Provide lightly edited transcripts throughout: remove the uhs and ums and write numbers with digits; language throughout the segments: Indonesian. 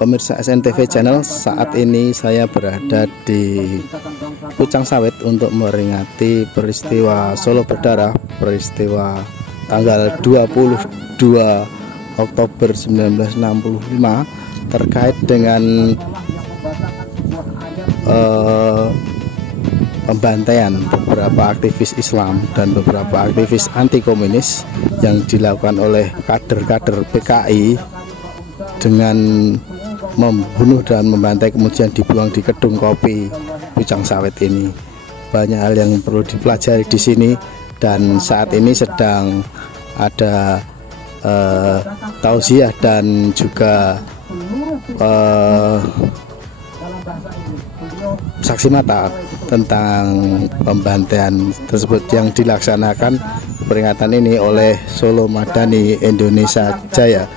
Pemirsa SNTV Channel, saat ini saya berada di Pucang Sawit untuk meringati peristiwa Solo Berdarah, peristiwa tanggal 22 Oktober 1965 terkait dengan pembantaian beberapa aktivis Islam dan beberapa aktivis anti komunis yang dilakukan oleh kader-kader PKI dengan membunuh dan membantai kemudian dibuang di Kedung Kopi Pucang Sawit ini. Banyak hal yang perlu dipelajari di sini, dan saat ini sedang ada tausiah dan juga saksi mata tentang pembantaian tersebut yang dilaksanakan peringatan ini oleh Solo Madani Indonesia Jaya.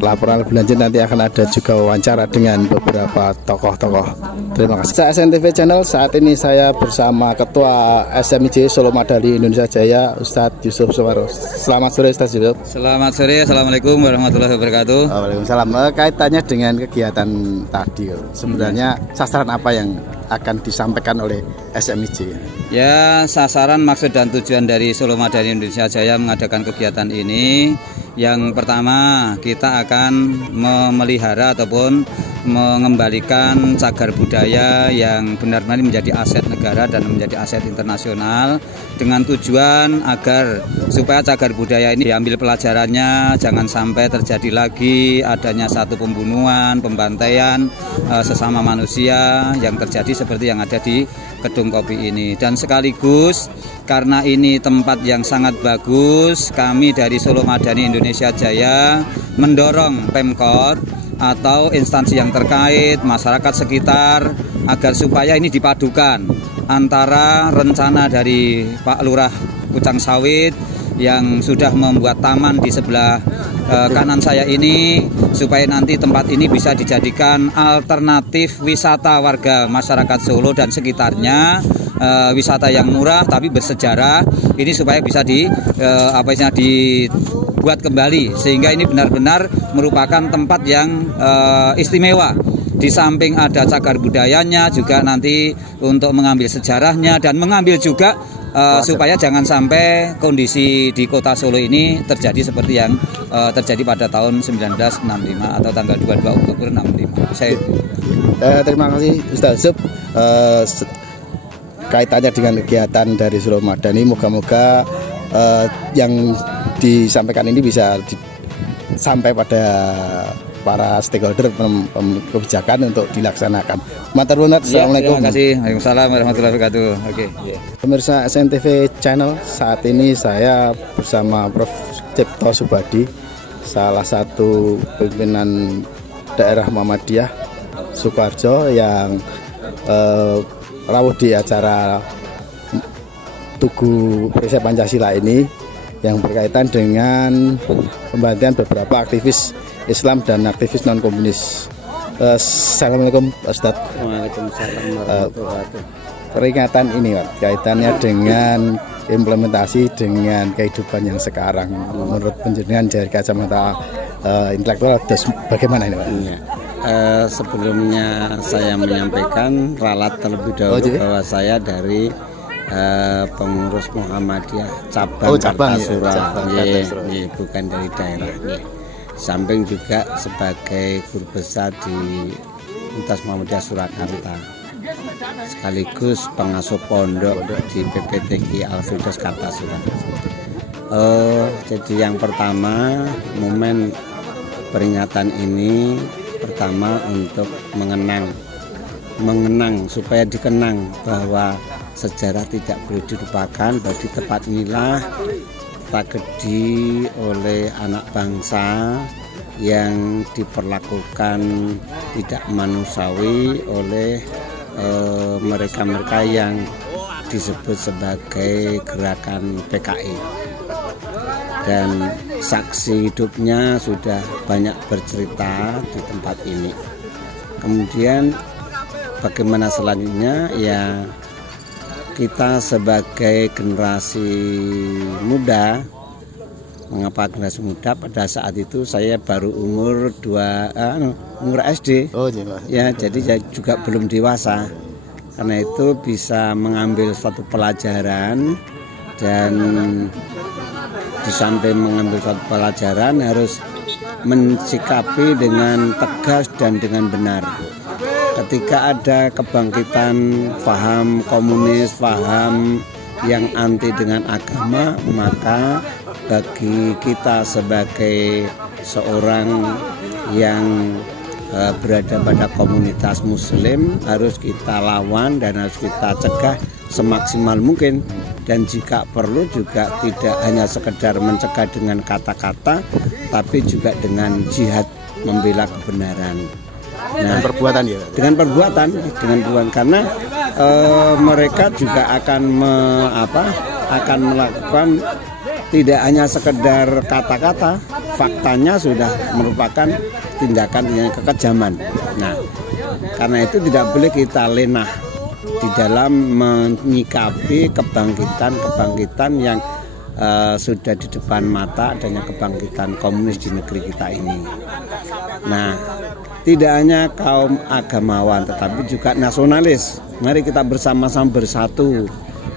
Laporan lebih lanjut nanti akan ada juga wawancara dengan beberapa tokoh-tokoh. Terima kasih. SNTV Channel, saat ini saya bersama Ketua SMIJ Solo Madani Indonesia Jaya, Ustadz Yusuf Sumarro. Selamat sore Ustadz Yusuf. Selamat sore, Assalamualaikum warahmatullahi wabarakatuh. Waalaikumsalam. Kaitannya dengan kegiatan tadi, sebenarnya sasaran apa yang akan disampaikan oleh SMIJ? Ya, sasaran, maksud dan tujuan dari Solo Madani Indonesia Jaya mengadakan kegiatan ini, yang pertama kita akan memelihara ataupun mengembalikan cagar budaya yang benar-benar menjadi aset negara dan menjadi aset internasional, dengan tujuan agar supaya cagar budaya ini diambil pelajarannya, jangan sampai terjadi lagi adanya satu pembunuhan, pembantaian sesama manusia yang terjadi seperti yang ada di Kedung Kopi ini. Dan sekaligus karena ini tempat yang sangat bagus, kami dari Solo Madani Indonesia Jaya mendorong Pemkot atau instansi yang terkait, masyarakat sekitar, agar supaya ini dipadukan antara rencana dari Pak Lurah Pucang Sawit yang sudah membuat taman di sebelah kanan saya ini, supaya nanti tempat ini bisa dijadikan alternatif wisata warga masyarakat Solo dan sekitarnya, wisata yang murah tapi bersejarah ini, supaya bisa dibuat kembali, sehingga ini benar-benar merupakan tempat yang istimewa. Di samping ada cagar budayanya, juga nanti untuk mengambil sejarahnya dan mengambil juga supaya jangan sampai kondisi di kota Solo ini terjadi seperti yang terjadi pada tahun 1965 atau tanggal 22 Oktober 65. Terima kasih Ustaz Yusuf. Kaitannya dengan kegiatan dari Solo Madani, moga-moga yang disampaikan ini bisa sampai pada para stakeholder kebijakan untuk dilaksanakan. Matur nuwun. Assalamualaikum. Terima kasih. Waalaikumsalam warahmatullahi wabarakatuh. Oke. Pemirsa SNTV Channel, saat ini saya bersama Prof. Cipto Subadi, salah satu pimpinan daerah Muhammadiyah Sukoharjo yang rawuh di acara Tugu Perisai Pancasila ini, yang berkaitan dengan pembantaian beberapa aktivis Islam dan aktivis non komunis. Assalamualaikum Ustadz. Waalaikumsalam warahmatullahi wabarakatuh. Peringatan ini kaitannya dengan implementasi dengan kehidupan yang sekarang, menurut penjenengan dari kacamata intelektual, bagaimana ini Pak? Sebelumnya saya menyampaikan ralat terlebih dahulu bahwa saya dari pengurus Muhammadiyah cabang Kartasura, bukan dari daerah. Samping juga sebagai guru besar di Universitas Muhammadiyah Surakarta, sekaligus pengasuh pondok di PPTI Al-Firdaus Kartasura. Jadi yang pertama, momen peringatan ini pertama untuk mengenang supaya dikenang bahwa sejarah tidak boleh dilupakan, bahwa di tempat inilah tragedi oleh anak bangsa yang diperlakukan tidak manusiawi oleh mereka-mereka yang disebut sebagai gerakan PKI. Dan saksi hidupnya sudah banyak bercerita di tempat ini. Kemudian bagaimana selanjutnya, ya kita sebagai generasi muda Mengapa generasi muda? Pada saat itu saya baru umur umur SD. Oh, iya. Ya, jadi saya juga belum dewasa. Karena itu bisa mengambil suatu pelajaran, dan di samping mengambil suatu pelajaran harus mensikapi dengan tegas dan dengan benar. Ketika ada kebangkitan paham komunis, paham yang anti dengan agama, maka bagi kita sebagai seorang yang berada pada komunitas muslim harus kita lawan dan harus kita cegah semaksimal mungkin. Dan jika perlu juga tidak hanya sekedar mencegah dengan kata-kata, tapi juga dengan jihad membela kebenaran. Dengan perbuatan ya? Dengan perbuatan, karena mereka juga akan melakukan tidak hanya sekedar kata-kata, faktanya sudah merupakan tindakan yang kekejaman. Nah, karena itu tidak boleh kita lena di dalam menyikapi kebangkitan yang sudah di depan mata, adanya kebangkitan komunis di negeri kita ini. Nah, tidak hanya kaum agamawan tetapi juga nasionalis. Mari kita bersama-sama bersatu,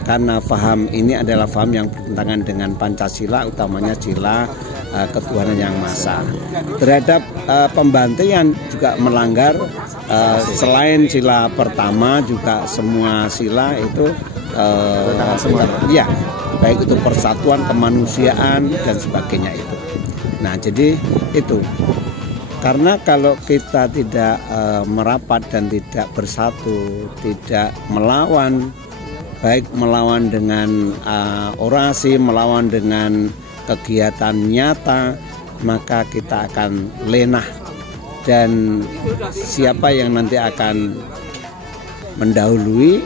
karena paham ini adalah paham yang bertentangan dengan Pancasila, utamanya sila ketuhanan yang Maha Esa. Terhadap pembantaian juga melanggar selain sila pertama juga semua sila itu ya, baik itu persatuan, kemanusiaan dan sebagainya itu. Nah, jadi itu. Karena kalau kita tidak merapat dan tidak bersatu, tidak melawan, baik melawan dengan orasi, melawan dengan kegiatan nyata, maka kita akan lengah. Dan siapa yang nanti akan mendahului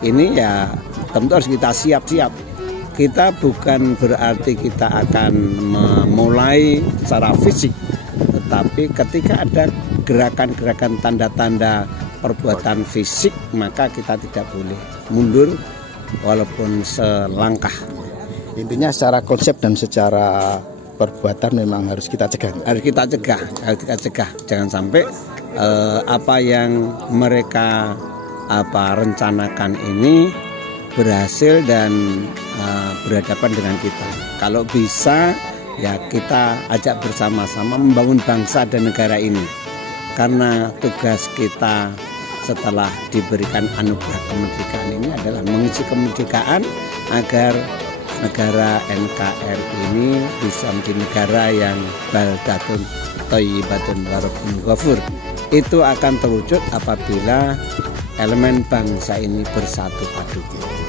ini ya tentu harus kita siap-siap. Kita bukan berarti kita akan memulai secara fisik, tetapi ketika ada gerakan-gerakan tanda-tanda perbuatan fisik, maka kita tidak boleh mundur walaupun selangkah. Intinya secara konsep dan secara perbuatan memang harus kita cegah. Harus kita cegah. Jangan sampai apa yang mereka rencanakan ini berhasil dan berhadapan dengan kita. Kalau bisa ya kita ajak bersama-sama membangun bangsa dan negara ini. Karena tugas kita setelah diberikan anugerah kemerdekaan ini adalah mengisi kemerdekaan agar negara NKRI ini bisa menjadi negara yang baldatun thayyibatun wa rabbun ghafur. Itu akan terwujud apabila elemen bangsa ini bersatu padu.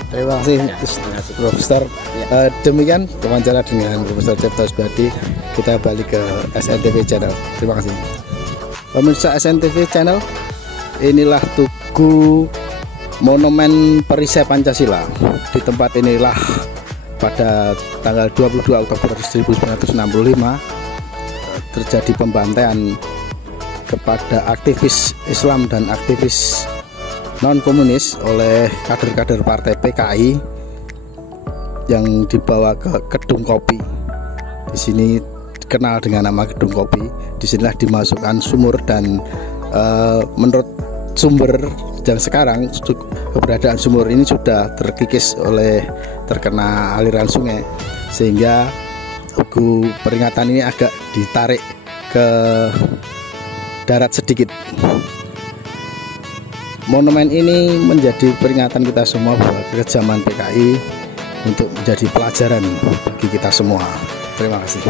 Terima kasih Profesor. Demikian wawancara dengan Profesor Cipto Subadi. Kita balik ke SNTV Channel. Terima kasih. Pemirsa SNTV Channel, inilah Tugu Monumen Perisai Pancasila. Di tempat inilah pada tanggal 22 Oktober 1965 terjadi pembantaian kepada aktivis Islam dan aktivis non-komunis oleh kader-kader partai PKI yang dibawa ke Gedung Kopi. Di sini dikenal dengan nama Gedung Kopi. Disinilah dimasukkan sumur dan menurut sumber yang sekarang keberadaan sumur ini sudah terkikis oleh terkena aliran sungai, sehingga tugu peringatan ini agak ditarik ke darat sedikit. Monumen ini menjadi peringatan kita semua bahwa kekejaman PKI untuk menjadi pelajaran bagi kita semua. Terima kasih.